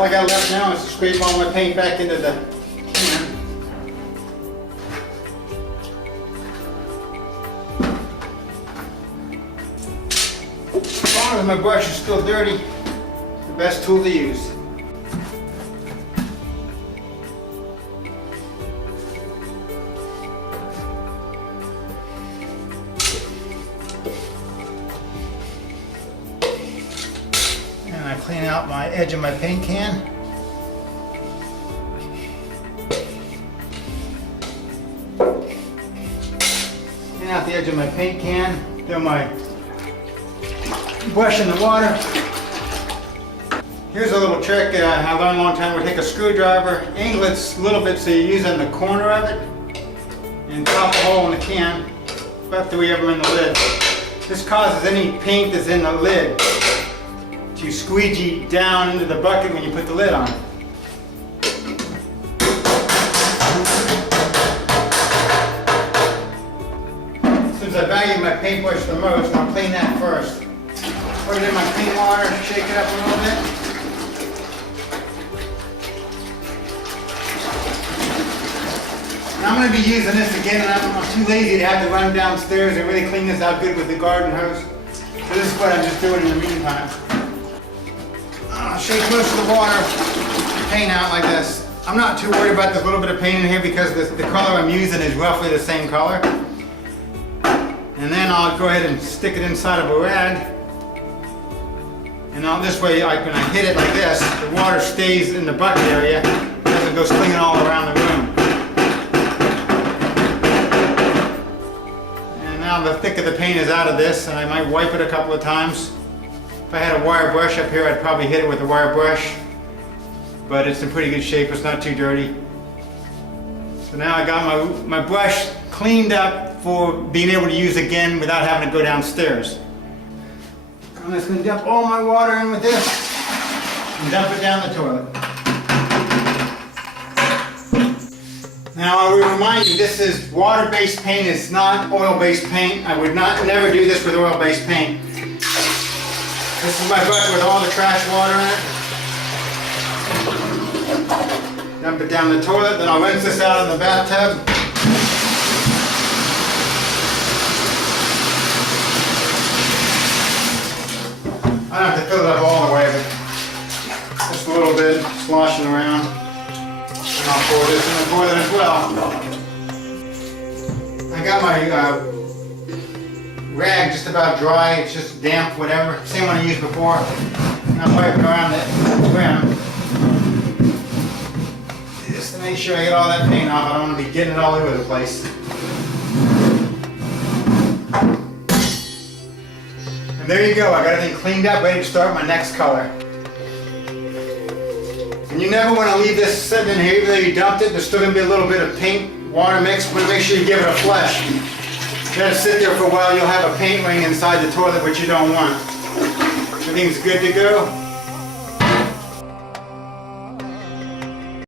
all I got left now is to scrape all my paint back into the pan. As long as my brush is still dirty, it's the best tool to use. And I clean out my edge of my paint can. Clean out the edge of my paint can, throw my brush in the water. Here's a little trick I learned a long time. We take a screwdriver, angle it a little bit so you use it in the corner of it, and pop a hole in the can, about 3 of them in the lid. This causes any paint that's in the lid to squeegee down into the bucket when you put the lid on. Since I value my paintbrush the most, I'll clean that first. Put it in my clean water, shake it up a little bit. And I'm going to be using this again, and I'm too lazy to have to run downstairs and really clean this out good with the garden hose. So this is what I'm just doing in the meantime. I'll shake most of the water, paint out like this. I'm not too worried about this little bit of paint in here because the color I'm using is roughly the same color. And then I'll go ahead and stick it inside of a rag. And now this way, when I hit it like this, the water stays in the bucket area. It doesn't go slinging all around the room. And now the thick of the paint is out of this, and I might wipe it a couple of times. If I had a wire brush up here, I'd probably hit it with a wire brush. But it's in pretty good shape, it's not too dirty. So now I got my brush cleaned up for being able to use again without having to go downstairs. I'm just going to dump all my water in with this and dump it down the toilet. Now I will remind you, this is water-based paint, it's not oil-based paint. I would never do this with oil-based paint. This is my bucket with all the trash water in it. Dump it down the toilet, then I'll rinse this out in the bathtub. I don't have to fill it up all the way, but just a little bit, sloshing around. And I'll pour this in the toilet as well. I got my rag just about dry, it's just damp, whatever. Same one I used before. And I'm wiping around the rim. Just to make sure I get all that paint off. I don't want to be getting it all over the place. And there you go, I got everything cleaned up, ready to start my next color. And you never want to leave this sitting in here, even though you dumped it, there's still going to be a little bit of paint, water mix, but make sure you give it a flush. Let it sit there for a while, you'll have a paint ring inside the toilet, which you don't want. Everything's good to go.